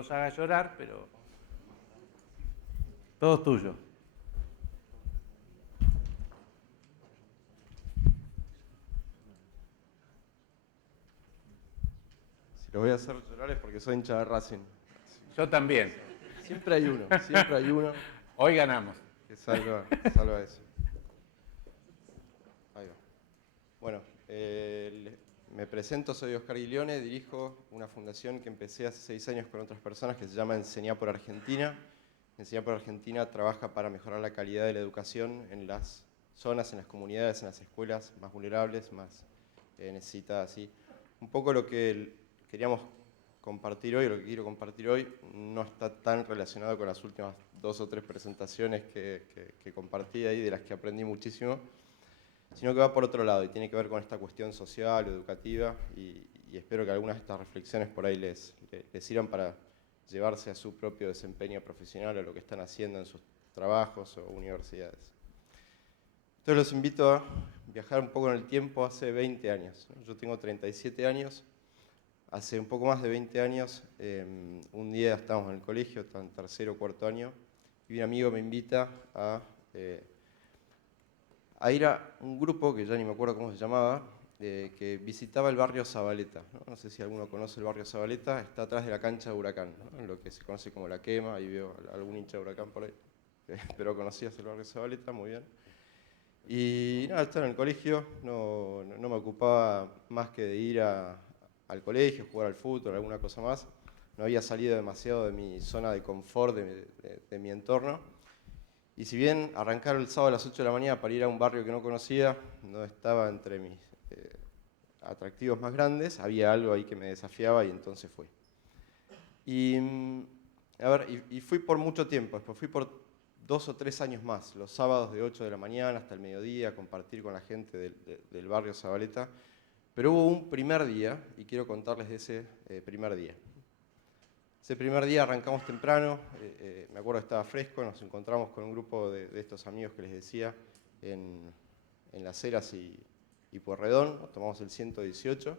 los haga llorar, pero todo tuyo. Si lo voy a hacer llorar es porque soy hincha de Racing. Yo también. Siempre hay uno Hoy ganamos. que salva eso. Ahí va. Bueno, me presento, soy Oscar Guilione, dirijo una fundación que empecé hace 6 años con otras personas que se llama Enseñar por Argentina. Enseñar por Argentina trabaja para mejorar la calidad de la educación en las zonas, en las comunidades, en las escuelas más vulnerables, más necesitadas. ¿Sí? Un poco lo que queríamos compartir hoy, lo que quiero compartir hoy, no está tan relacionado con las últimas 2 o 3 presentaciones que compartí ahí, de las que aprendí muchísimo, sino que va por otro lado y tiene que ver con esta cuestión social o educativa y espero que algunas de estas reflexiones por ahí les sirvan para llevarse a su propio desempeño profesional o lo que están haciendo en sus trabajos o universidades. Entonces los invito a viajar un poco en el tiempo hace 20 años. ¿No? Yo tengo 37 años. Hace un poco más de 20 años, un día estábamos en el colegio, estaba en tercero o cuarto año, y un amigo me invita a ir a un grupo, que ya ni me acuerdo cómo se llamaba, que visitaba el barrio Zabaleta. No sé si alguno conoce el barrio Zabaleta, está atrás de la cancha de Huracán, ¿no? Lo que se conoce como La Quema, ahí veo algún hincha de Huracán por ahí, pero conocías el barrio Zabaleta, muy bien. Y nada, estaba en el colegio, no me ocupaba más que de ir al colegio, jugar al fútbol, alguna cosa más. No había salido demasiado de mi zona de confort, de mi entorno. Y si bien arrancar el sábado a las 8 de la mañana para ir a un barrio que no conocía, no estaba entre mis atractivos más grandes, había algo ahí que me desafiaba y entonces fui. Y, y fui por mucho tiempo, después fui por 2 o 3 años más, los sábados de 8 de la mañana hasta el mediodía, a compartir con la gente del barrio Zabaleta. Pero hubo un primer día, y quiero contarles de ese primer día. Ese primer día arrancamos temprano, me acuerdo que estaba fresco, nos encontramos con un grupo de estos amigos que les decía en Las Heras y Pueyrredón, tomamos el 118.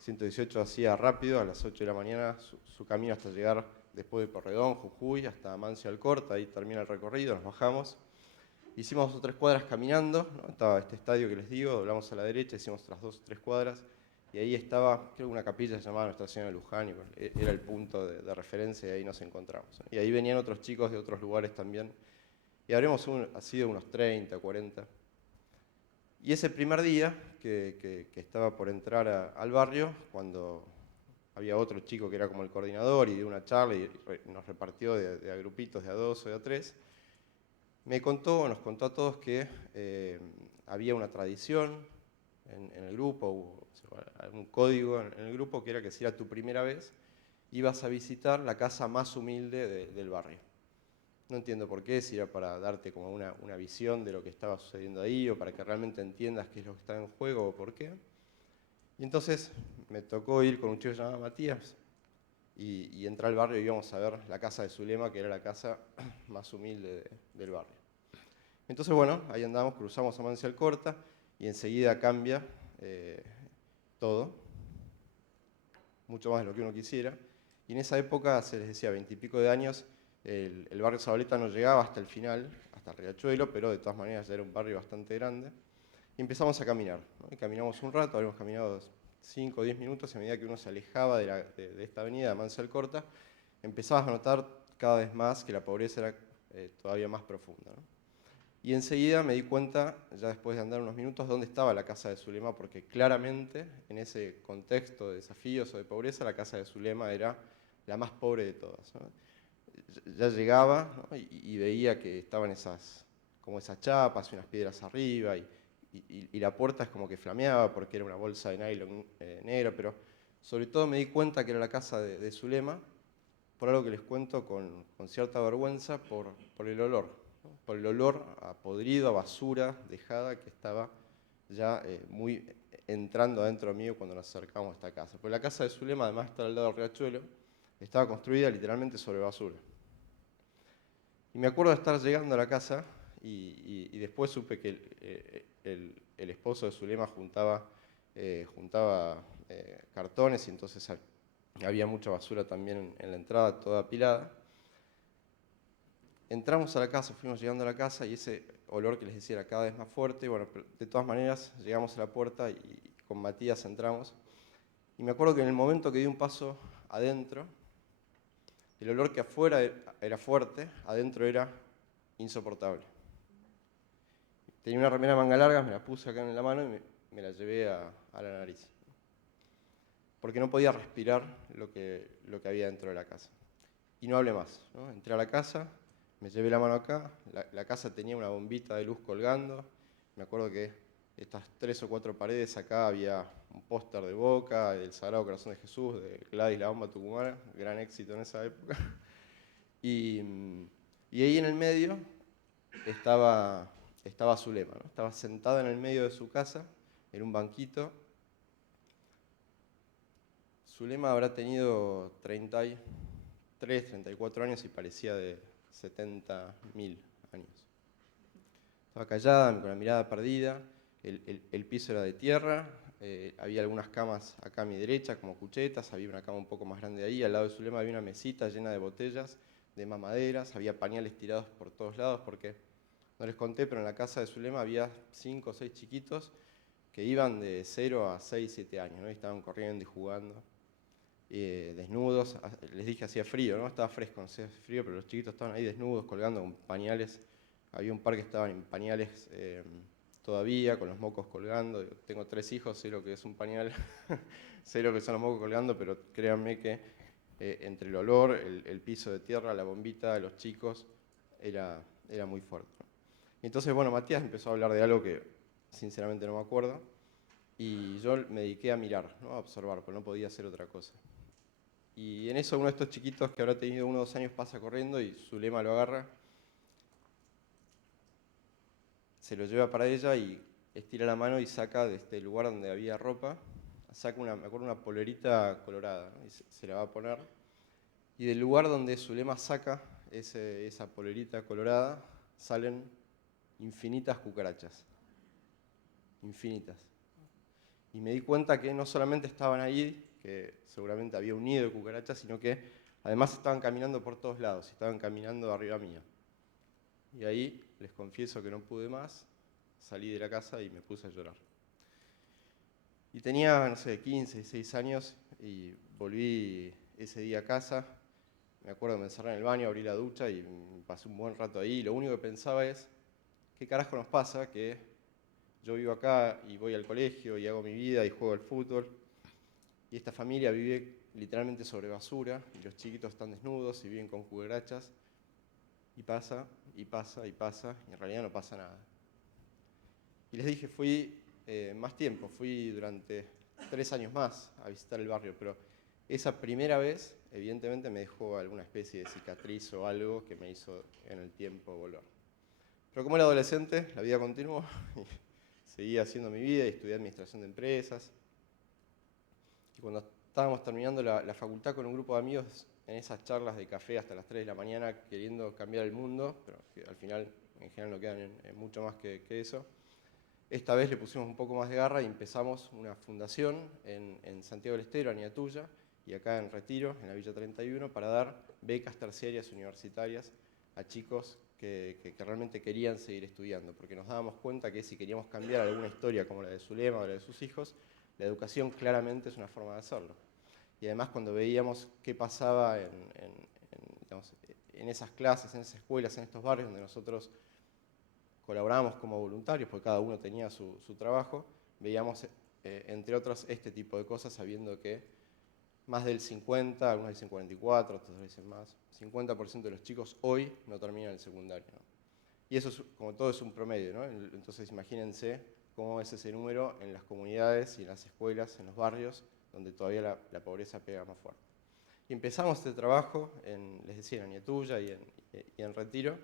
118 hacía rápido, a las 8 de la mañana, su camino hasta llegar después de Pueyrredón, Jujuy, hasta Amancio Alcorta, ahí termina el recorrido, nos bajamos. Hicimos 2 o 3 cuadras caminando, ¿no? Estaba este estadio que les digo, doblamos a la derecha, hicimos otras 2 o 3 cuadras, y ahí estaba, creo que una capilla llamada Nuestra Señora de Luján, y bueno, era el punto de referencia y ahí nos encontramos. Y ahí venían otros chicos de otros lugares también, y habremos sido unos 30, 40. Y ese primer día que estaba por entrar al barrio, cuando había otro chico que era como el coordinador y dio una charla y nos repartió de a grupitos de a 2 o de a 3, nos contó a todos que había una tradición en el grupo, un código en el grupo que era que si era tu primera vez, ibas a visitar la casa más humilde del barrio. No entiendo por qué, si era para darte como una visión de lo que estaba sucediendo ahí o para que realmente entiendas qué es lo que está en juego o por qué. Y entonces me tocó ir con un chico llamado Matías y entrar al barrio y íbamos a ver la casa de Zulema, que era la casa más humilde del barrio. Entonces, bueno, ahí andamos, cruzamos a Amancio Alcorta y enseguida cambia todo, mucho más de lo que uno quisiera. Y en esa época, se les decía, 20 y pico de años, el barrio Zabaleta no llegaba hasta el final, hasta el Riachuelo, pero de todas maneras ya era un barrio bastante grande. Y empezamos a caminar, ¿no? Y caminamos un rato, habíamos caminado 5 o 10 minutos, y a medida que uno se alejaba de esta avenida de Amancio Alcorta, empezabas a notar cada vez más que la pobreza era todavía más profunda, ¿no? Y enseguida me di cuenta, ya después de andar unos minutos, dónde estaba la casa de Zulema, porque claramente en ese contexto de desafíos o de pobreza, la casa de Zulema era la más pobre de todas, ¿no? Ya llegaba, ¿no? y veía que estaban como esas chapas y unas piedras arriba, y la puerta es como que flameaba porque era una bolsa de nylon negra, pero sobre todo me di cuenta que era la casa de Zulema, por algo que les cuento con cierta vergüenza, por el olor, ¿no? Por el olor a podrido, a basura dejada que estaba ya muy entrando adentro mío cuando nos acercamos a esta casa. Porque la casa de Zulema, además de estar al lado del riachuelo, estaba construida literalmente sobre basura. Y me acuerdo de estar llegando a la casa y después supe que el esposo de Zulema juntaba cartones y entonces había mucha basura también en la entrada, toda apilada. Entramos a la casa, fuimos llegando a la casa y ese olor que les decía era cada vez más fuerte. Bueno, pero de todas maneras llegamos a la puerta y con Matías entramos. Y me acuerdo que en el momento que di un paso adentro, el olor que afuera era fuerte, adentro era insoportable. Tenía una remera de manga larga, me la puse acá en la mano y me la llevé a la nariz. Porque no podía respirar lo que había dentro de la casa. Y no hablé más, ¿no? Entré a la casa, me llevé la mano acá, la casa tenía una bombita de luz colgando. Me acuerdo que estas 3 o 4 paredes acá había un póster de Boca, del Sagrado Corazón de Jesús, de Gladys la Bomba Tucumana, gran éxito en esa época. Y ahí en el medio estaba Zulema, ¿no? Estaba sentada en el medio de su casa, en un banquito. Zulema habrá tenido 33, 34 años y parecía de 70.000 años. Estaba callada, con la mirada perdida, el piso era de tierra, había algunas camas acá a mi derecha como cuchetas, había una cama un poco más grande ahí, al lado de Zulema había una mesita llena de botellas, de mamaderas, había pañales tirados por todos lados porque, no les conté, pero en la casa de Zulema había 5 o 6 chiquitos que iban de 0 a 6, 7 años, ¿no? Y estaban corriendo y jugando. Desnudos, les dije hacía frío, ¿no? Estaba fresco, no hacía frío, pero los chiquitos estaban ahí desnudos, colgando con pañales. Había un par que estaban en pañales todavía, con los mocos colgando. Yo tengo 3 hijos, sé lo que es un pañal, sé lo que son los mocos colgando, pero créanme que entre el olor, el piso de tierra, la bombita, los chicos, era muy fuerte. Y entonces, bueno, Matías empezó a hablar de algo que sinceramente no me acuerdo, y yo me dediqué a mirar, ¿no? A observar, porque no podía hacer otra cosa. Y en eso uno de estos chiquitos que habrá tenido 1 o 2 años pasa corriendo y Zulema lo agarra, se lo lleva para ella y estira la mano y saca de este lugar donde había ropa, saca me acuerdo, una polerita colorada, ¿no? Y se la va a poner. Y del lugar donde Zulema saca esa polerita colorada salen infinitas cucarachas. Infinitas. Y me di cuenta que no solamente estaban ahí, que seguramente había un nido de cucarachas, sino que además estaban caminando por todos lados, estaban caminando arriba mío. Y ahí les confieso que no pude más, salí de la casa y me puse a llorar. Y tenía, no sé, 15, 16 años y volví ese día a casa. Me acuerdo que me encerré en el baño, abrí la ducha y pasé un buen rato ahí. Y lo único que pensaba es, ¿qué carajo nos pasa que yo vivo acá y voy al colegio y hago mi vida y juego al fútbol? Y esta familia vive literalmente sobre basura, y los chiquitos están desnudos y viven con cucarachas, y pasa, y pasa, y pasa, y en realidad no pasa nada. Y les dije, fui más tiempo, fui durante 3 años más a visitar el barrio, pero esa primera vez, evidentemente, me dejó alguna especie de cicatriz o algo que me hizo en el tiempo volver. Pero como era adolescente, la vida continuó, y seguí haciendo mi vida y estudié administración de empresas. Y cuando estábamos terminando la facultad con un grupo de amigos, en esas charlas de café hasta las 3 de la mañana queriendo cambiar el mundo, pero que al final en general no quedan en mucho más que eso, esta vez le pusimos un poco más de garra y empezamos una fundación en Santiago del Estero, Aniatuya, y acá en Retiro, en la Villa 31, para dar becas terciarias universitarias a chicos que realmente querían seguir estudiando, porque nos dábamos cuenta que si queríamos cambiar alguna historia como la de Zulema o la de sus hijos, la educación claramente es una forma de hacerlo. Y además cuando veíamos qué pasaba en esas clases, en esas escuelas, en estos barrios donde nosotros colaborábamos como voluntarios, porque cada uno tenía su trabajo, veíamos, entre otros, este tipo de cosas, sabiendo que más del 50, algunos dicen 44, otros dicen más, 50% de los chicos hoy no terminan el secundario, ¿no? Y eso, como todo, es un promedio, ¿no? Entonces imagínense cómo es ese número en las comunidades y en las escuelas, en los barrios, donde todavía la pobreza pega más fuerte. Y empezamos este trabajo, les decía, en Aniatuya y en Retiro,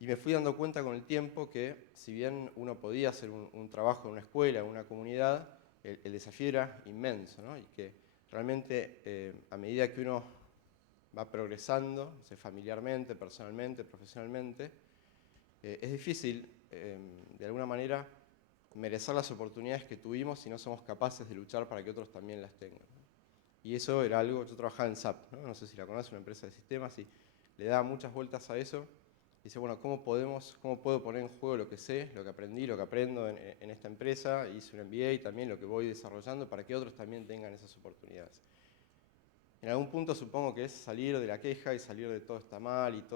y me fui dando cuenta con el tiempo que, si bien uno podía hacer un trabajo en una escuela, en una comunidad, el desafío era inmenso, ¿no? Y que realmente, a medida que uno va progresando, familiarmente, personalmente, profesionalmente, es difícil, de alguna manera, merecer las oportunidades que tuvimos si no somos capaces de luchar para que otros también las tengan. Y eso era algo, yo trabajaba en SAP, no sé si la conoce, una empresa de sistemas, y le daba muchas vueltas a eso. Dice, bueno, ¿cómo puedo poner en juego lo que sé, lo que aprendí, lo que aprendo en esta empresa? Hice un MBA y también lo que voy desarrollando para que otros también tengan esas oportunidades. En algún punto supongo que es salir de la queja y salir de todo está mal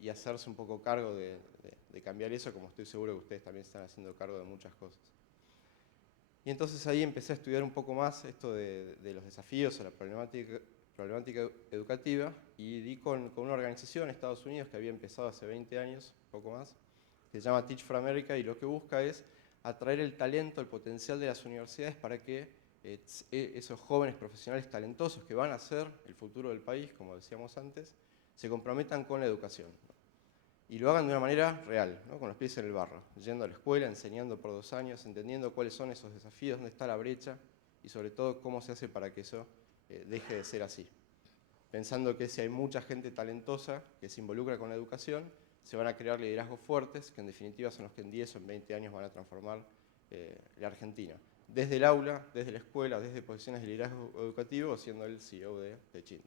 y hacerse un poco cargo de cambiar eso, como estoy seguro que ustedes también están haciendo cargo de muchas cosas. Y entonces ahí empecé a estudiar un poco más esto de los desafíos o la problemática educativa y di con una organización en Estados Unidos que había empezado hace 20 años, un poco más, que se llama Teach for America, y lo que busca es atraer el talento, el potencial de las universidades para que esos jóvenes profesionales talentosos que van a ser el futuro del país, como decíamos antes, se comprometan con la educación. Y lo hagan de una manera real, ¿no? Con los pies en el barro, yendo a la escuela, enseñando por 2 años, entendiendo cuáles son esos desafíos, dónde está la brecha y sobre todo cómo se hace para que eso deje de ser así. Pensando que si hay mucha gente talentosa que se involucra con la educación, se van a crear liderazgos fuertes, que en definitiva son los que en 10 o en 20 años van a transformar la Argentina. Desde el aula, desde la escuela, desde posiciones de liderazgo educativo, siendo el CEO de Techint.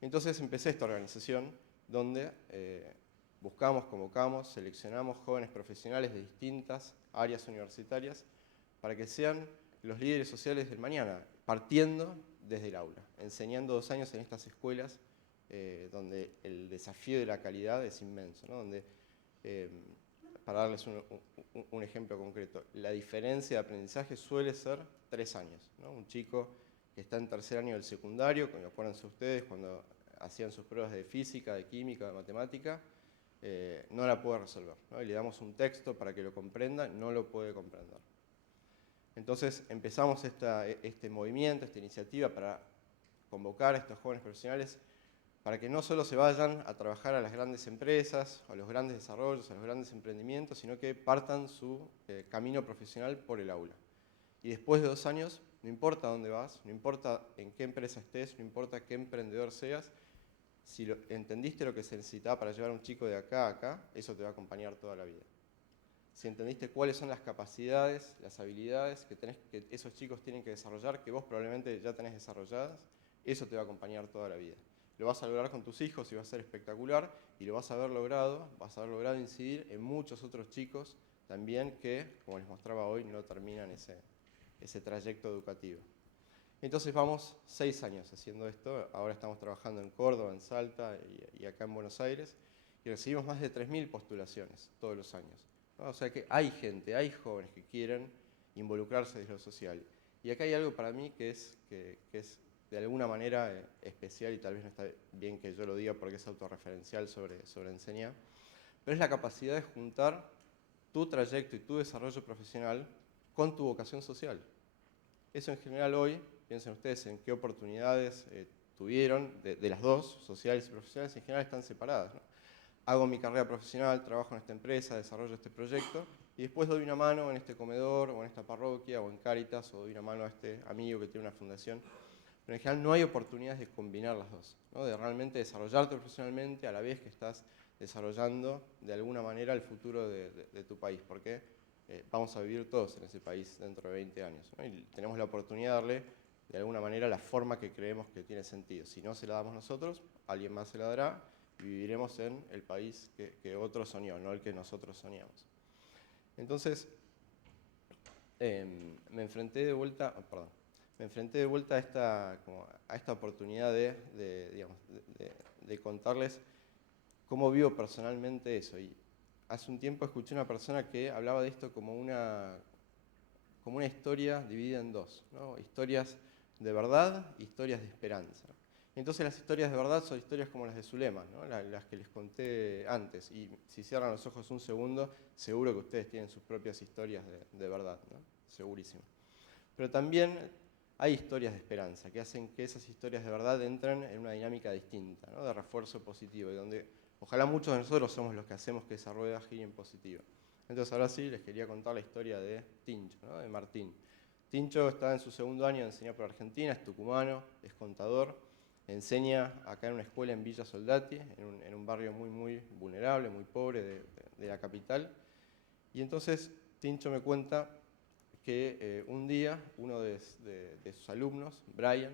Entonces empecé esta organización donde buscamos, convocamos, seleccionamos jóvenes profesionales de distintas áreas universitarias para que sean los líderes sociales del mañana, partiendo desde el aula, enseñando 2 años en estas escuelas donde el desafío de la calidad es inmenso, ¿no? Donde, para darles un ejemplo concreto, la diferencia de aprendizaje suele ser 3 años, ¿no? Un chico que está en tercer año del secundario, acuérdense ustedes, cuando hacían sus pruebas de física, de química, de matemática, no la puede resolver, ¿no? Y le damos un texto para que lo comprenda, no lo puede comprender. Entonces empezamos este movimiento, esta iniciativa para convocar a estos jóvenes profesionales para que no solo se vayan a trabajar a las grandes empresas, a los grandes desarrollos, a los grandes emprendimientos, sino que partan su camino profesional por el aula. Y después de 2 años, no importa dónde vas, no importa en qué empresa estés, no importa qué emprendedor seas, si entendiste lo que se necesitaba para llevar a un chico de acá a acá, eso te va a acompañar toda la vida. Si entendiste cuáles son las capacidades, las habilidades que esos chicos tienen que desarrollar, que vos probablemente ya tenés desarrolladas, eso te va a acompañar toda la vida. Lo vas a lograr con tus hijos y va a ser espectacular, y lo vas a haber logrado incidir en muchos otros chicos también que, como les mostraba hoy, no terminan ese trayecto educativo. Entonces vamos 6 años haciendo esto, ahora estamos trabajando en Córdoba, en Salta y acá en Buenos Aires, y recibimos más de 3.000 postulaciones todos los años, ¿no? O sea que hay gente, hay jóvenes que quieren involucrarse desde lo social. Y acá hay algo para mí que es de alguna manera especial, y tal vez no está bien que yo lo diga porque es autorreferencial sobre enseñar, pero es la capacidad de juntar tu trayecto y tu desarrollo profesional con tu vocación social. Eso en general hoy, piensen ustedes en qué oportunidades tuvieron, de las dos, sociales y profesionales, en general están separadas, ¿no? Hago mi carrera profesional, trabajo en esta empresa, desarrollo este proyecto, y después doy una mano en este comedor, o en esta parroquia, o en Cáritas, o doy una mano a este amigo que tiene una fundación. Pero en general no hay oportunidades de combinar las dos, ¿no? De realmente desarrollarte profesionalmente a la vez que estás desarrollando de alguna manera el futuro de tu país, porque vamos a vivir todos en ese país dentro de 20 años, ¿no? Y tenemos la oportunidad de darle de alguna manera la forma que creemos que tiene sentido. Si no se la damos nosotros, alguien más se la dará y viviremos en el país que otro soñó, no el que nosotros soñamos. Entonces, me enfrenté de vuelta a esta oportunidad de contarles cómo vivo personalmente eso. Y hace un tiempo escuché una persona que hablaba de esto como una historia dividida en dos, ¿no? Historias de verdad, historias de esperanza. Entonces las historias de verdad son historias como las de Zulema, ¿no? Las que les conté antes. Y si cierran los ojos un segundo, seguro que ustedes tienen sus propias historias de verdad, ¿no? Segurísimo. Pero también hay historias de esperanza que hacen que esas historias de verdad entren en una dinámica distinta, ¿no? De refuerzo positivo, y donde ojalá muchos de nosotros somos los que hacemos que esa rueda gire en positivo. Entonces ahora sí les quería contar la historia de Tincho, ¿no? De Martín. Tincho está en su 2.º año de enseñar por Argentina, es tucumano, es contador, enseña acá en una escuela en Villa Soldati, en un barrio muy, muy vulnerable, muy pobre de la capital. Y entonces Tincho me cuenta que un día uno de sus alumnos, Brian,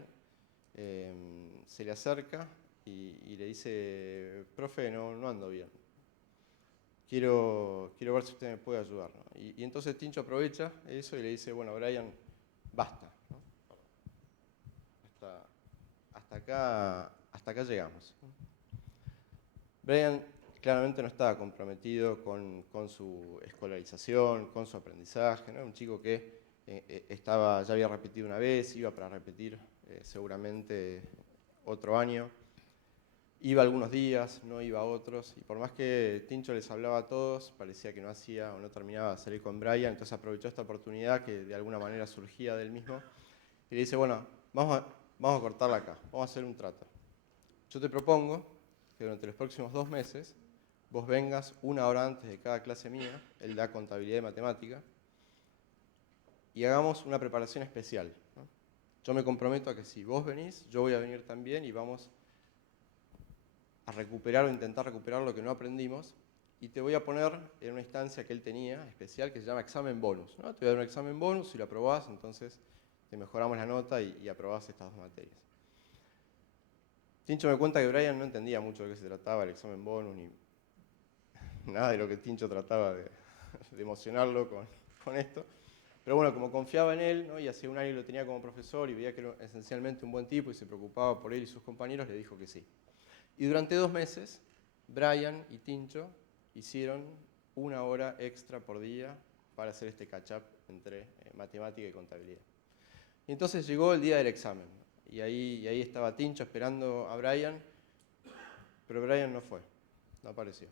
se le acerca y le dice, profe, no ando bien. Quiero ver si usted me puede ayudar, ¿no? Y entonces Tincho aprovecha eso y le dice, bueno, Brian, basta, ¿no? Hasta acá llegamos. Brian claramente no estaba comprometido con su escolarización, con su aprendizaje, ¿no? Era un chico que ya había repetido una vez, iba para repetir seguramente otro año. Iba algunos días, no iba otros, y por más que Tincho les hablaba a todos, parecía que no hacía o no terminaba de salir con Brian, entonces aprovechó esta oportunidad que de alguna manera surgía del mismo, y le dice, bueno, vamos a cortarla acá, vamos a hacer un trato. Yo te propongo que durante los próximos 2 meses vos vengas 1 hora antes de cada clase mía, él da contabilidad y matemática, y hagamos una preparación especial, ¿no? Yo me comprometo a que si vos venís, yo voy a venir también y vamos a recuperar o intentar recuperar lo que no aprendimos, y te voy a poner en una instancia que él tenía especial que se llama examen bonus, ¿no? Te voy a dar un examen bonus, si lo aprobás, entonces te mejoramos la nota y aprobás estas 2 materias. Tincho me cuenta que Brian no entendía mucho de qué se trataba el examen bonus, ni nada de lo que Tincho trataba de emocionarlo con esto. Pero bueno, como confiaba en él, ¿no? Y hacía un año lo tenía como profesor y veía que era esencialmente un buen tipo y se preocupaba por él y sus compañeros, le dijo que sí. Y durante 2 meses, Brian y Tincho hicieron 1 hora extra por día para hacer este catch-up entre matemática y contabilidad. Y entonces llegó el día del examen, y ahí estaba Tincho esperando a Brian, pero Brian no fue, no apareció.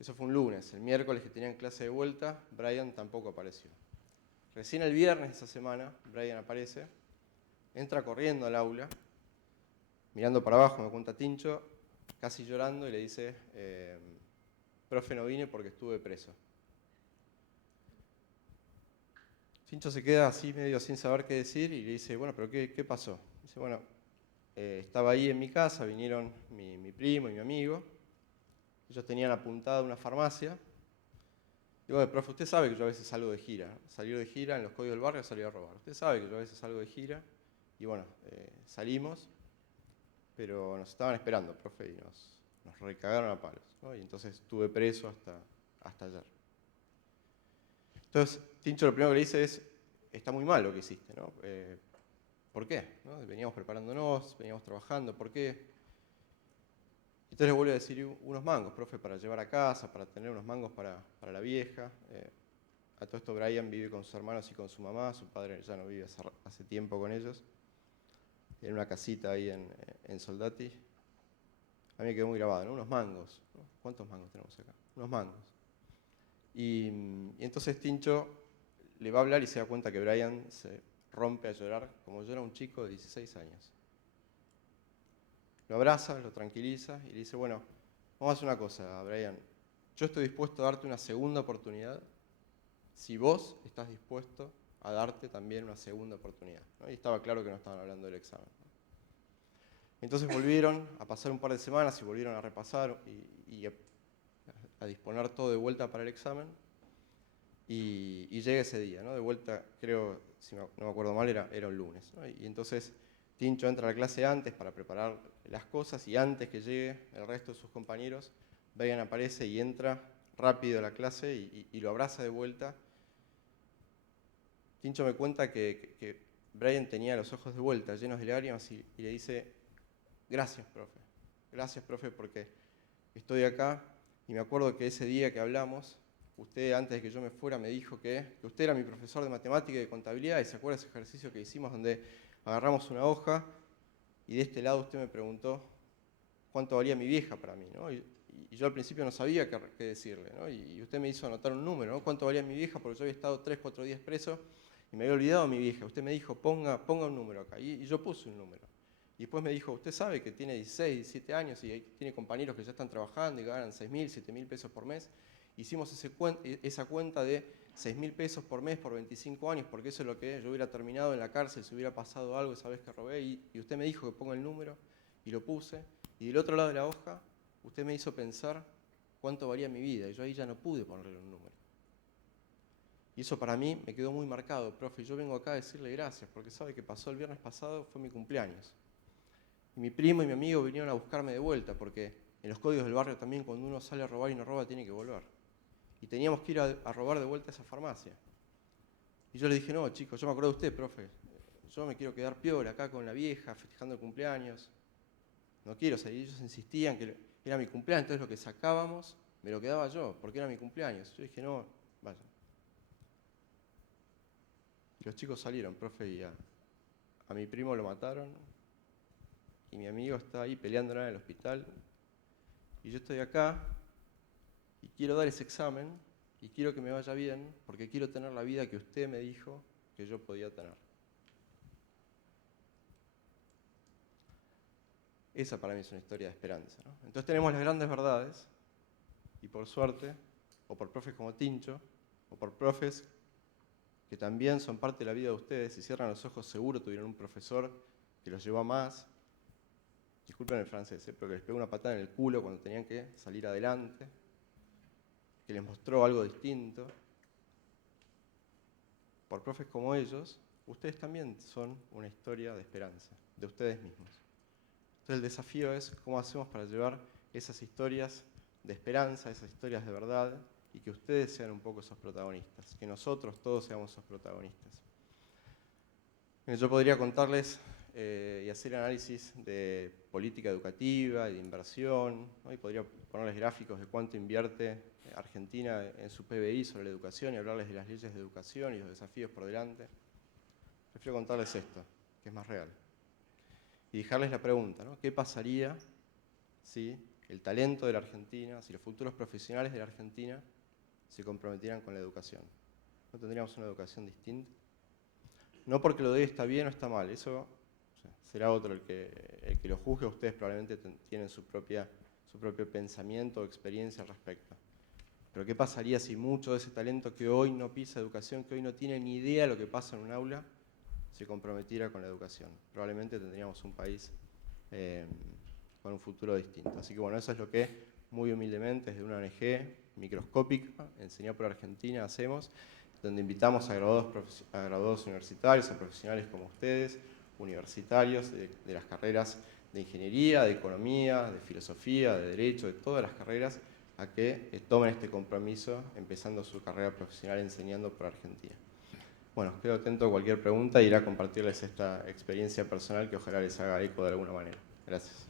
Eso fue un lunes. El miércoles que tenían clase de vuelta, Brian tampoco apareció. Recién el viernes de esa semana, Brian aparece, entra corriendo al aula, mirando para abajo, me cuenta Tincho, casi llorando, y le dice, profe, no vine porque estuve preso. Tincho se queda así medio sin saber qué decir y le dice, bueno, pero ¿qué pasó? Dice, bueno, estaba ahí en mi casa, vinieron mi primo y mi amigo, ellos tenían apuntada una farmacia. Digo, profe, usted sabe que yo a veces salgo de gira, ¿no? Salir de gira en los códigos del barrio, salir a robar. Usted sabe que yo a veces salgo de gira y bueno, salimos, pero nos estaban esperando, profe, y nos recagaron a palos, ¿no? Y entonces estuve preso hasta ayer. Entonces, Tincho lo primero que le dice es, está muy mal lo que hiciste, ¿no? ¿Por qué? ¿No? Veníamos preparándonos, veníamos trabajando, ¿por qué? Entonces le vuelvo a decir unos mangos, profe, para llevar a casa, para tener unos mangos para la vieja. A todo esto Brian vive con sus hermanos y con su mamá, su padre ya no vive hace tiempo con ellos, en una casita ahí en Soldati. A mí me quedó muy grabado, ¿no? Unos mangos, ¿no? ¿Cuántos mangos tenemos acá? Unos mangos. Y entonces Tincho le va a hablar y se da cuenta que Brian se rompe a llorar como llora un chico de 16 años. Lo abraza, lo tranquiliza y le dice, bueno, vamos a hacer una cosa, Brian. Yo estoy dispuesto a darte una segunda oportunidad si vos estás dispuesto a darte también una segunda oportunidad, ¿no? Y estaba claro que no estaban hablando del examen, ¿no? Entonces volvieron a pasar un par de semanas y volvieron a repasar y a disponer todo de vuelta para el examen. Y llega ese día, ¿no? De vuelta, creo, si no me acuerdo mal, era un lunes, ¿no? Y entonces Tincho entra a la clase antes para preparar las cosas y antes que llegue el resto de sus compañeros, Brian aparece y entra rápido a la clase y lo abraza de vuelta. Tincho me cuenta que Brian tenía los ojos de vuelta, llenos de lágrimas, y le dice, gracias, profe, porque estoy acá. Y me acuerdo que ese día que hablamos, usted, antes de que yo me fuera, me dijo que usted era mi profesor de matemática y de contabilidad, y se acuerda ese ejercicio que hicimos donde agarramos una hoja y de este lado usted me preguntó cuánto valía mi vieja para mí, ¿no? Y yo al principio no sabía qué decirle, ¿no? Y usted me hizo anotar un número, ¿no? ¿Cuánto valía mi vieja? Porque yo había estado 3, 4 días preso y me había olvidado de mi vieja. Usted me dijo, ponga un número acá, y yo puse un número. Y después me dijo, usted sabe que tiene 16, 17 años y tiene compañeros que ya están trabajando y ganan 6.000, 7.000 pesos por mes. Hicimos esa cuenta de 6.000 pesos por mes por 25 años, porque eso es lo que yo hubiera terminado en la cárcel si hubiera pasado algo esa vez que robé. Y usted me dijo que ponga el número y lo puse. Y del otro lado de la hoja, usted me hizo pensar cuánto valía mi vida. Y yo ahí ya no pude ponerle un número. Y eso para mí me quedó muy marcado, profe. Yo vengo acá a decirle gracias, porque sabe que pasó el viernes pasado, fue mi cumpleaños. Y mi primo y mi amigo vinieron a buscarme de vuelta, porque en los códigos del barrio también cuando uno sale a robar y no roba tiene que volver. Y teníamos que ir a robar de vuelta a esa farmacia. Y yo le dije, no, chicos, yo me acuerdo de usted, profe. Yo me quiero quedar piola acá con la vieja, festejando el cumpleaños. No quiero salir. Ellos insistían que era mi cumpleaños, entonces lo que sacábamos me lo quedaba yo, porque era mi cumpleaños. Yo dije, no, vaya. Y los chicos salieron, profe, y a mi primo lo mataron. Y mi amigo está ahí peleándola en el hospital. Y yo estoy acá y quiero dar ese examen y quiero que me vaya bien porque quiero tener la vida que usted me dijo que yo podía tener. Esa para mí es una historia de esperanza, ¿no? Entonces tenemos las grandes verdades y por suerte, o por profes como Tincho, o por profes que también son parte de la vida de ustedes, si cierran los ojos seguro tuvieron un profesor que los llevó a más. Disculpen el francés, pero que les pegó una patada en el culo cuando tenían que salir adelante, que les mostró algo distinto. Por profes como ellos, ustedes también son una historia de esperanza, de ustedes mismos. Entonces el desafío es cómo hacemos para llevar esas historias de esperanza, esas historias de verdad, y que ustedes sean un poco esos protagonistas, que nosotros todos seamos esos protagonistas. Yo podría contarles y hacer análisis de política educativa y de inversión, ¿no? Y podría ponerles gráficos de cuánto invierte Argentina en su PBI sobre la educación y hablarles de las leyes de educación y los desafíos por delante. Prefiero contarles esto, que es más real. Y dejarles la pregunta, ¿no? ¿Qué pasaría si el talento de la Argentina, si los futuros profesionales de la Argentina se comprometieran con la educación? ¿No tendríamos una educación distinta? No porque lo de hoy está bien o está mal, eso será otro el que lo juzgue. Ustedes probablemente tienen su propio pensamiento o experiencia al respecto. Pero ¿qué pasaría si mucho de ese talento que hoy no pisa educación, que hoy no tiene ni idea de lo que pasa en un aula, se comprometiera con la educación? Probablemente tendríamos un país con un futuro distinto. Así que bueno, eso es lo que muy humildemente desde una ONG microscópica, Enseñar por Argentina, hacemos, donde invitamos a graduados universitarios, a profesionales como ustedes, universitarios de las carreras de ingeniería, de economía, de filosofía, de derecho, de todas las carreras, a que tomen este compromiso empezando su carrera profesional enseñando por Argentina. Bueno, quedo atento a cualquier pregunta e iré a compartirles esta experiencia personal que ojalá les haga eco de alguna manera. Gracias.